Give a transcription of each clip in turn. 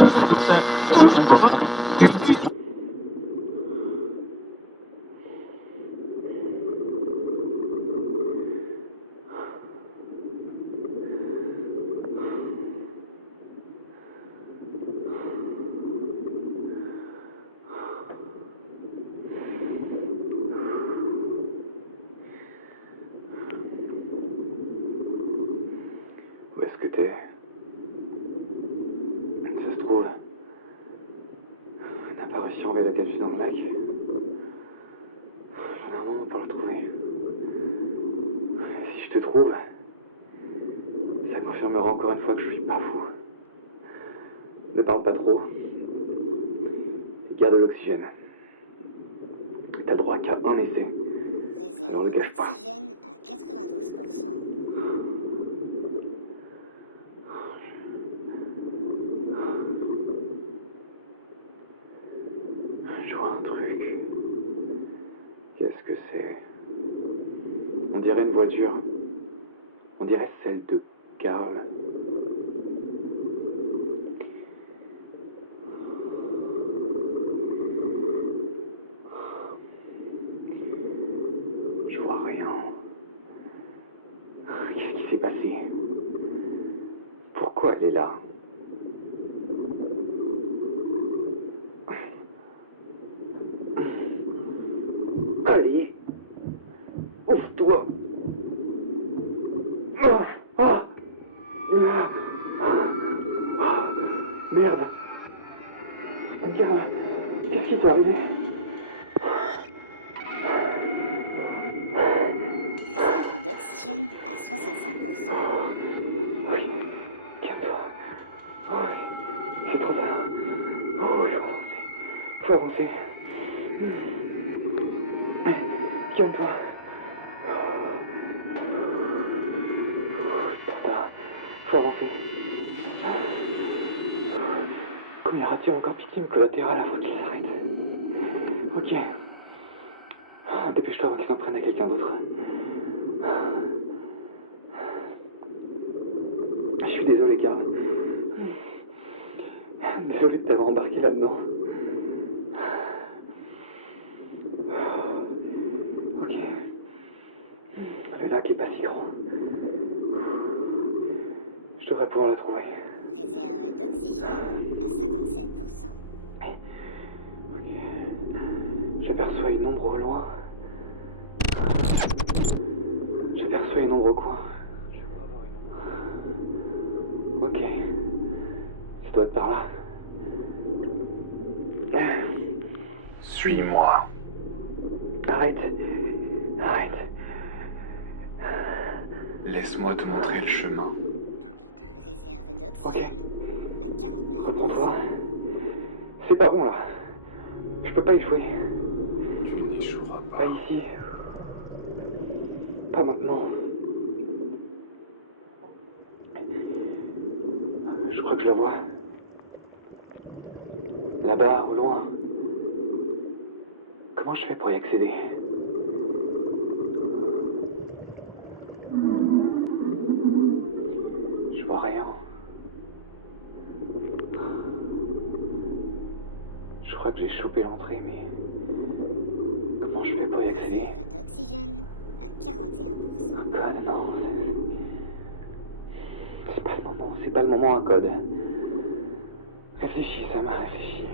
Où est-ce que t'es? Ça se trouve, on n'a pas réussi à enlever la café dans le lac. J'en ai un moment pour le trouver. Si je te trouve, ça confirmera encore une fois que je suis pas fou. Ne parle pas trop. Et garde l'oxygène. T'as le droit qu'à un essai. Alors le gâche pas. Je vois un truc. Qu'est-ce que c'est? On dirait une voiture. On dirait celle de Karl. Je vois rien. Qu'est-ce qui s'est passé? Pourquoi elle est là? Allez, ouvre-toi. Merde. Qu'est-ce qui t'est arrivé? Oui, calme-toi. Oh, oui, c'est trop tard. Oh, il faut avancer. Calme-toi. Trop tard. Faut avancer. Combien y aura-t-il encore de victimes collatérales avant qu'il s'arrête? Ok. Dépêche-toi avant qu'ils s'en prennent à quelqu'un d'autre. Je suis désolé, Karl. Désolé de t'avoir embarqué là-dedans. Ok. Le lac est pas si grand. Je devrais pouvoir la trouver. Ok. J'aperçois une ombre au loin. J'aperçois une ombre au coin. Ok. Ça doit être par là. Suis-moi. Arrête. Laisse-moi te montrer le chemin. Ok. Reprends-toi. C'est pas bon là. Je peux pas échouer. Tu n'échoueras Pas pas. ici. Pas maintenant. Je crois que je la vois. Là-bas, au loin. Comment je fais pour y accéder? Je vois rien. Je crois que j'ai chopé l'entrée, mais... Comment je fais pour y accéder? Un code, non. C'est pas le moment, un code. Réfléchis, Sam, réfléchis.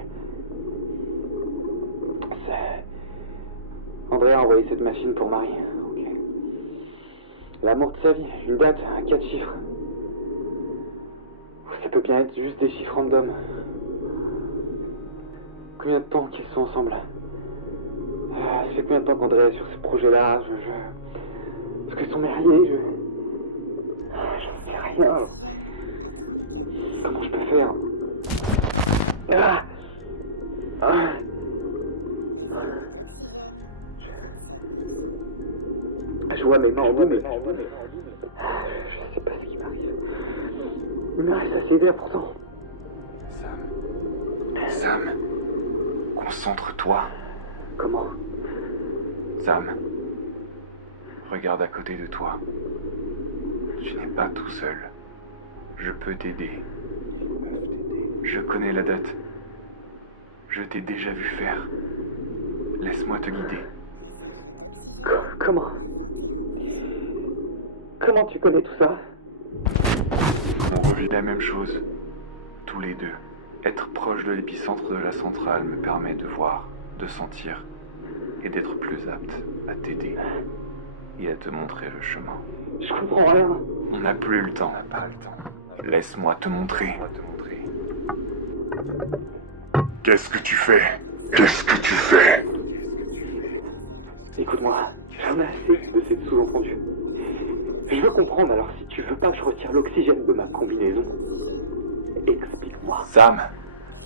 André a envoyé cette machine pour Marie. Ok. L'amour de sa vie, une date, un 4 chiffres. Ça peut bien être juste des chiffres random. Combien de temps qu'ils sont ensemble? Ça fait combien de temps qu'André est sur ce projet-là? Est-ce qu'ils sont mariés? J'en sais rien. Comment je peux faire? Je vois mes mains, je sais pas ce qui m'arrive. Il me reste assez d'air pourtant. Sam, concentre-toi. Comment? Sam, regarde à côté de toi. Tu n'es pas tout seul. Je peux t'aider. Je connais la date. Je t'ai déjà vu faire. Laisse-moi te guider. Comment tu connais tout ça? On revit la même chose. Tous les deux. Être proche de l'épicentre de la centrale me permet de voir, de sentir et d'être plus apte à t'aider et à te montrer le chemin. Je comprends rien. On n'a plus le temps. Laisse-moi te montrer. Qu'est-ce que tu fais? Écoute-moi, j'en ai assez de ces sous-entendus. Je veux comprendre, alors si tu veux pas que je retire l'oxygène de ma combinaison, explique-moi. Sam,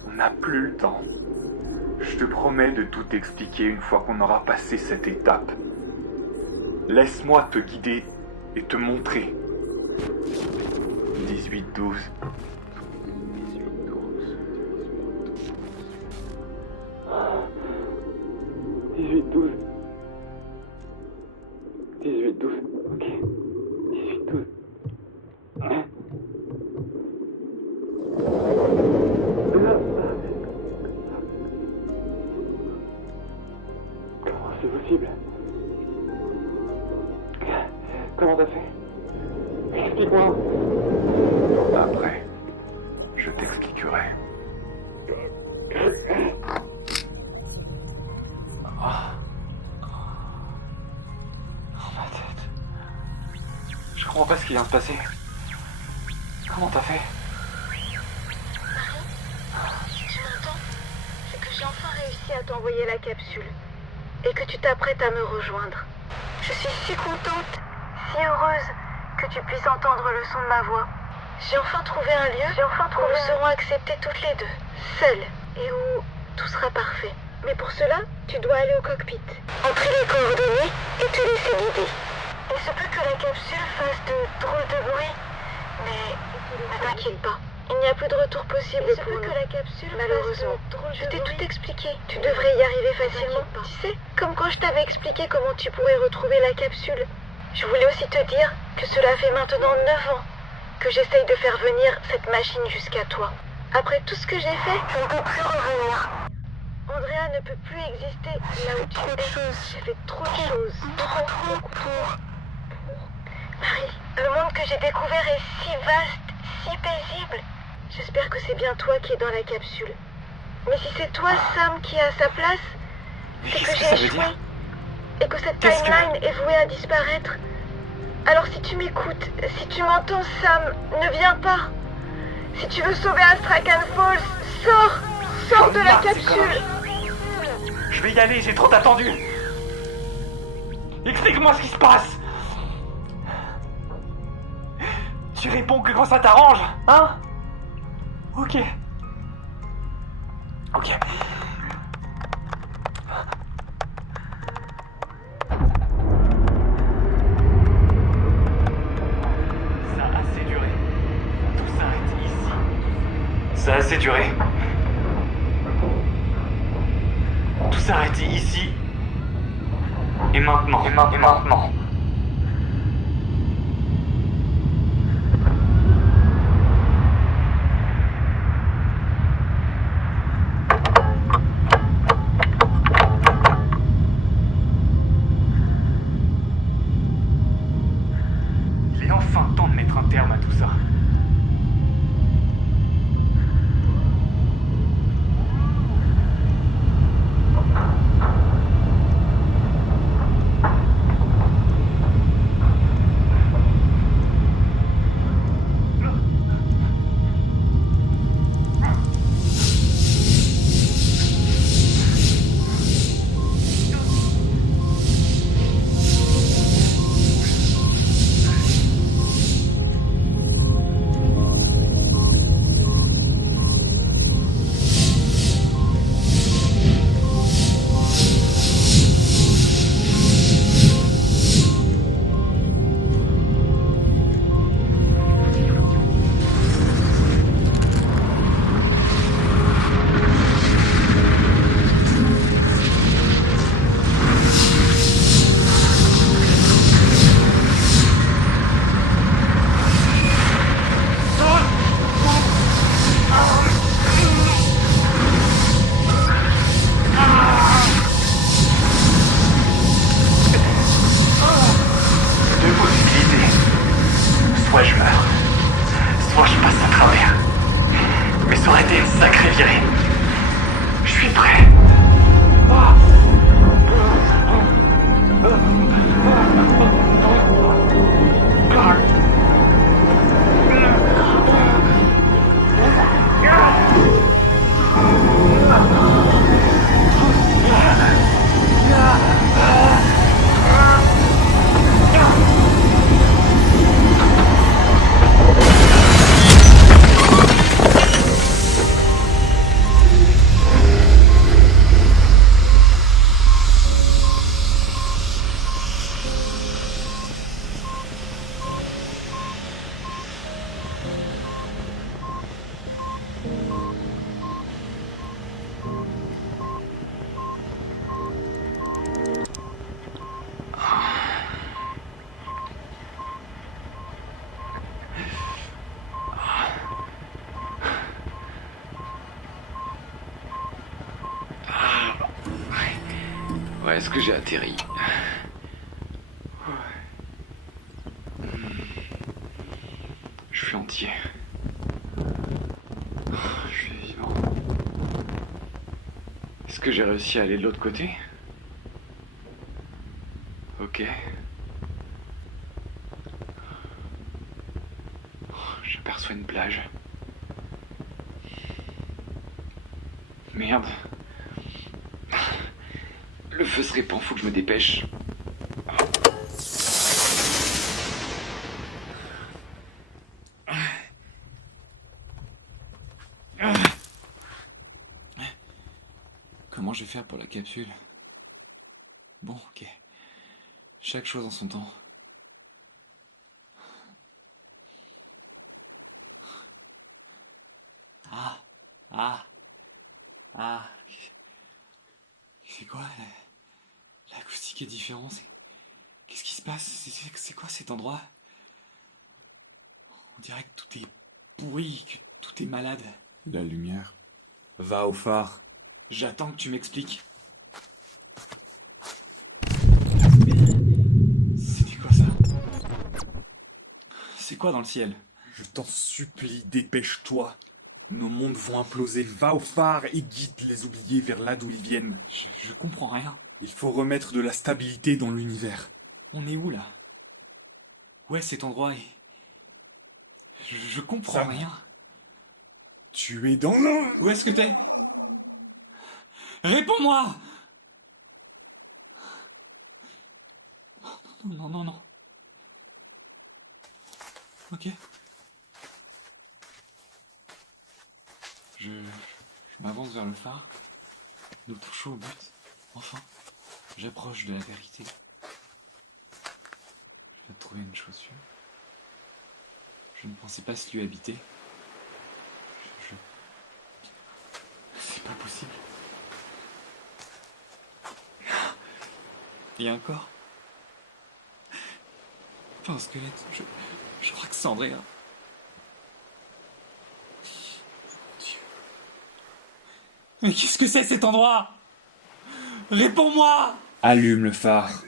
on n'a plus le temps. Je te promets de tout expliquer une fois qu'on aura passé cette étape. Laisse-moi te guider et te montrer. 18-12. 18-12. 18-12, ok. 18-12. Hein? Comment c'est possible? Comment t'as fait? Explique-moi. Après, je t'expliquerai. Ma tête. Je comprends pas ce qui vient de se passer. Comment t'as fait? Marie, tu m'entends? C'est que j'ai enfin réussi à t'envoyer la capsule et que tu t'apprêtes à me rejoindre. Je suis si contente, si heureuse que tu puisses entendre le son de ma voix. J'ai enfin trouvé un lieu où nous serons acceptés toutes les deux, seules, et où tout sera parfait. Mais pour cela, tu dois aller au cockpit, entrer les coordonnées et te laisser guider. Il se peut que la capsule fasse de drôles de bruit, mais ne t'inquiète pas. Il n'y a plus de retour possible pour nous. Malheureusement, je t'ai tout expliqué. Tu devrais y arriver facilement. Tu sais, comme quand je t'avais expliqué comment tu pourrais retrouver la capsule. Je voulais aussi te dire que cela fait maintenant 9 ans que j'essaye de faire venir cette machine jusqu'à toi. Après tout ce que j'ai fait, je ne peux plus revenir. Andrea ne peut plus exister là où tu es. J'ai fait trop de choses. Trop. Marie, le monde que j'ai découvert est si vaste, si paisible. J'espère que c'est bien toi qui es dans la capsule. Mais si c'est toi, Sam, qui est à sa place, c'est que j'ai échoué. Et que cette timeline est vouée à disparaître. Alors si tu m'écoutes, si tu m'entends, Sam, ne viens pas. Si tu veux sauver Astrakhan Falls, sors de la capsule. Je vais y aller, j'ai trop attendu. Explique-moi ce qui se passe. Tu réponds que quand ça t'arrange, hein? Ok. Ça a assez duré. Tout s'arrête ici. Ça a assez duré. Tout s'arrête ici. Et maintenant. Il est enfin temps de mettre un terme à tout ça. sacré viré. Je suis prêt. Ouais, est-ce que j'ai atterri? Je suis entier. Je suis vivant. Est-ce que j'ai réussi à aller de l'autre côté? Ok. J'aperçois une plage. Merde. Le feu se répand, faut que je me dépêche. Comment je vais faire pour la capsule? Bon, ok. Chaque chose en son temps. Ah. C'est quoi? L'acoustique est différente. Qu'est-ce qui se passe? C'est quoi cet endroit? On dirait que tout est pourri, que tout est malade. La lumière. Va au phare. J'attends que tu m'expliques. C'était quoi ça? C'est quoi dans le ciel? Je t'en supplie, dépêche-toi. Nos mondes vont imploser. Va au phare et guide les oubliés vers là d'où ils viennent. Je comprends rien. Il faut remettre de la stabilité dans l'univers. On est où là? Où est cet endroit? Je comprends Sam. rien. Tu es dans le... Où est-ce que t'es? Réponds-moi! Non. Ok. Je m'avance vers le phare. Nous touchons au but. Enfin, j'approche de la vérité. Je vais trouver une chaussure. Je ne pensais pas ce lieu habité. C'est pas possible. Il y a un corps. Pas un squelette. Je crois que c'est Andrea. Dieu. Mais qu'est-ce que c'est cet endroit? Réponds-moi! Allume le phare.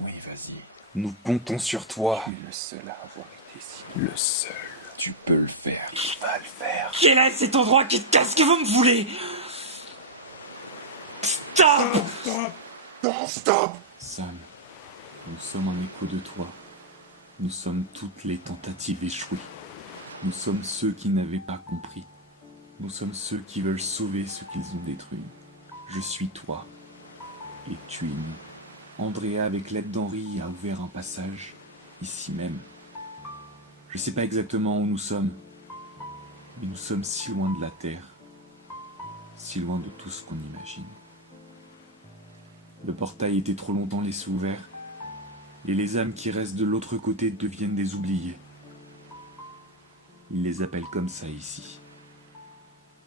Oui, vas-y. Nous comptons sur toi. Tu es le seul à avoir été ici. Le seul. Tu peux le faire. Tu vas le faire. Quel est cet endroit? Qu'est-ce que vous me voulez? Stop! Stop! Sam, nous sommes un écho de toi. Nous sommes toutes les tentatives échouées. Nous sommes ceux qui n'avaient pas compris. Nous sommes ceux qui veulent sauver ce qu'ils ont détruit. Je suis toi. Et tu es nous. Andrea, avec l'aide d'Henri, a ouvert un passage, ici même. Je sais pas exactement où nous sommes, mais nous sommes si loin de la Terre, si loin de tout ce qu'on imagine. Le portail était trop longtemps laissé ouvert, et les âmes qui restent de l'autre côté deviennent des oubliés. Ils les appellent comme ça ici.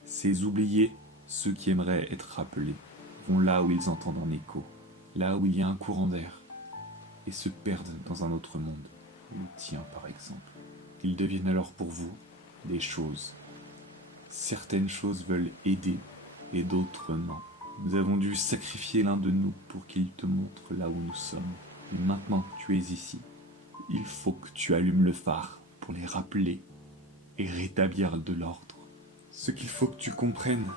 Ces oubliés, ceux qui aimeraient être rappelés, vont là où ils entendent un écho, là où il y a un courant d'air, et se perdent dans un autre monde, le tien par exemple. Ils deviennent alors pour vous des choses. Certaines choses veulent aider, et d'autres non. Nous avons dû sacrifier l'un de nous pour qu'il te montre là où nous sommes. Et maintenant que tu es ici, il faut que tu allumes le phare pour les rappeler et rétablir de l'ordre. Ce qu'il faut que tu comprennes,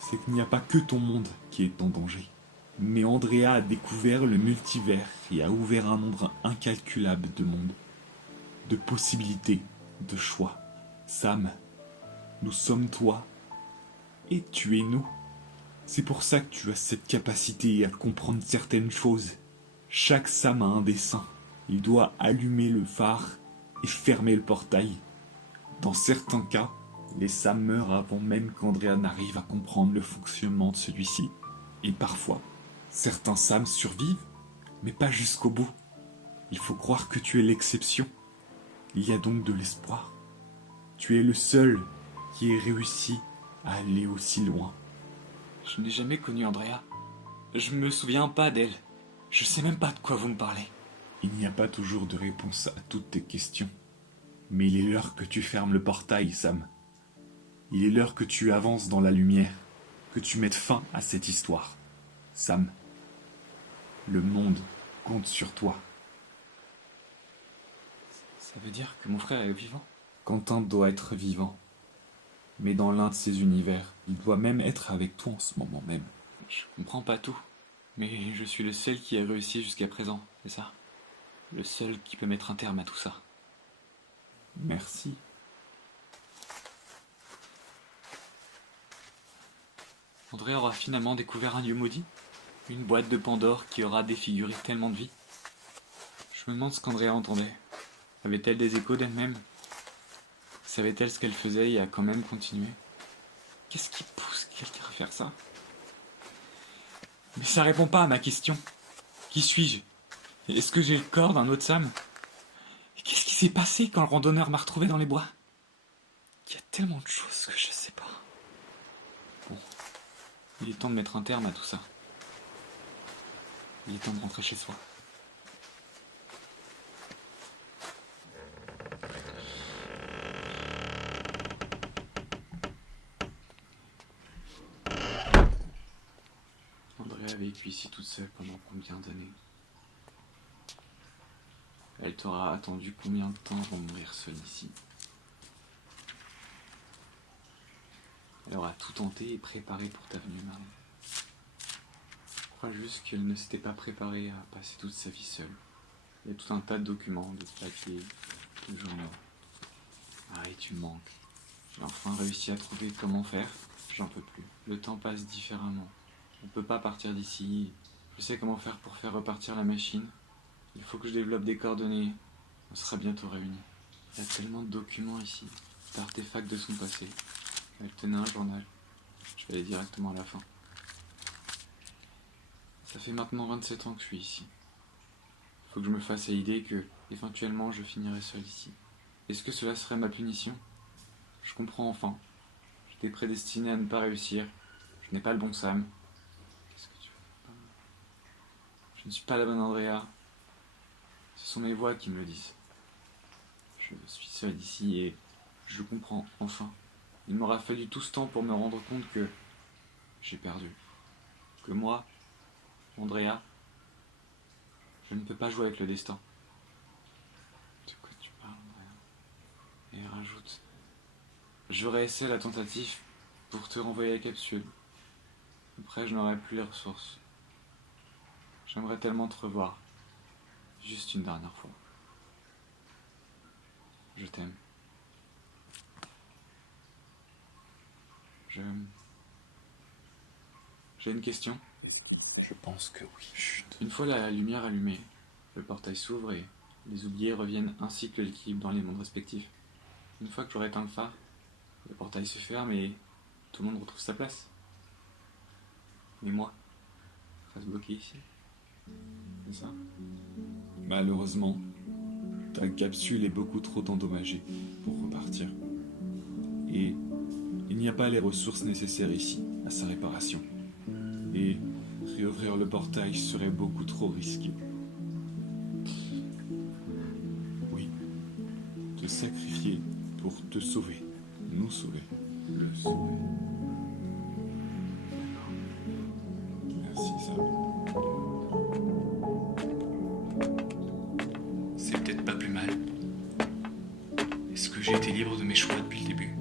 c'est qu'il n'y a pas que ton monde qui est en danger. Mais Andrea a découvert le multivers et a ouvert un nombre incalculable de mondes, de possibilités, de choix. Sam, nous sommes toi et tu es nous. C'est pour ça que tu as cette capacité à comprendre certaines choses. Chaque Sam a un dessein. Il doit allumer le phare et fermer le portail. Dans certains cas, les Sam meurent avant même qu'Andrea n'arrive à comprendre le fonctionnement de celui-ci. Et parfois, certains Sam survivent, mais pas jusqu'au bout. Il faut croire que tu es l'exception. Il y a donc de l'espoir. Tu es le seul qui ait réussi à aller aussi loin. Je n'ai jamais connu Andrea. Je me souviens pas d'elle. Je sais même pas de quoi vous me parlez. Il n'y a pas toujours de réponse à toutes tes questions. Mais il est l'heure que tu fermes le portail, Sam. Il est l'heure que tu avances dans la lumière, que tu mettes fin à cette histoire. Sam, le monde compte sur toi. Ça veut dire que mon frère est vivant? Quentin doit être vivant. Mais dans l'un de ses univers, il doit même être avec toi en ce moment même. Je comprends pas tout. Mais je suis le seul qui a réussi jusqu'à présent, c'est ça? Le seul qui peut mettre un terme à tout ça. Merci. Andrea aura finalement découvert un lieu maudit? Une boîte de Pandore qui aura défiguré tellement de vies? Je me demande ce qu'Andrea entendait. Avait-elle des échos d'elle-même? Savait-elle ce qu'elle faisait et a quand même continué? Qu'est-ce qui pousse quelqu'un à faire ça? Mais ça répond pas à ma question. Qui suis-je? Est-ce que j'ai le corps d'un autre Sam? Et qu'est-ce qui s'est passé quand le randonneur m'a retrouvé dans les bois? Il y a tellement de choses que je sais pas. Bon, il est temps de mettre un terme à tout ça. Il est temps de rentrer chez soi. Andrea a vécu ici toute seule pendant combien d'années? Elle t'aura attendu combien de temps avant de mourir seule ici? Elle aura tout tenté et préparé pour ta venue, Marie. Je crois juste qu'elle ne s'était pas préparée à passer toute sa vie seule. Il y a tout un tas de documents, de papiers, de journaux. Marie, tu me manques. J'ai enfin réussi à trouver comment faire. J'en peux plus. Le temps passe différemment. On peut pas partir d'ici. Je sais comment faire pour faire repartir la machine. Il faut que je développe des coordonnées. On sera bientôt réunis. Il y a tellement de documents ici, d'artefacts de son passé. Elle tenait un journal. Je vais aller directement à la fin. Ça fait maintenant 27 ans que je suis ici. Il faut que je me fasse à l'idée que, éventuellement, je finirai seul ici. Est-ce que cela serait ma punition? Je comprends enfin. J'étais prédestiné à ne pas réussir. Je n'ai pas le bon Sam. Qu'est-ce que tu veux? Je ne suis pas la bonne Andrea. Ce sont mes voix qui me le disent. Je suis seul ici et je comprends enfin. Il m'aura fallu tout ce temps pour me rendre compte que j'ai perdu. Que moi, Andrea, je ne peux pas jouer avec le destin. De quoi tu parles, Andrea? Et elle rajoute: j'aurais essayé la tentative pour te renvoyer la capsule. Après, je n'aurai plus les ressources. J'aimerais tellement te revoir. Juste une dernière fois. Je t'aime. J'ai une question. Je pense que oui. Chut. Une fois la lumière allumée, le portail s'ouvre et les oubliés reviennent ainsi que l'équilibre dans les mondes respectifs. Une fois que j'aurai éteint le phare, le portail se ferme et tout le monde retrouve sa place. Mais moi, je reste bloqué ici. C'est ça? Malheureusement, ta capsule est beaucoup trop endommagée pour repartir. Et il n'y a pas les ressources nécessaires ici à sa réparation. Et réouvrir le portail serait beaucoup trop risqué. Oui, te sacrifier pour te sauver, nous sauver, le sauver. Merci, Sam. C'est peut-être pas plus mal. Est-ce que j'ai été libre de mes choix depuis le début?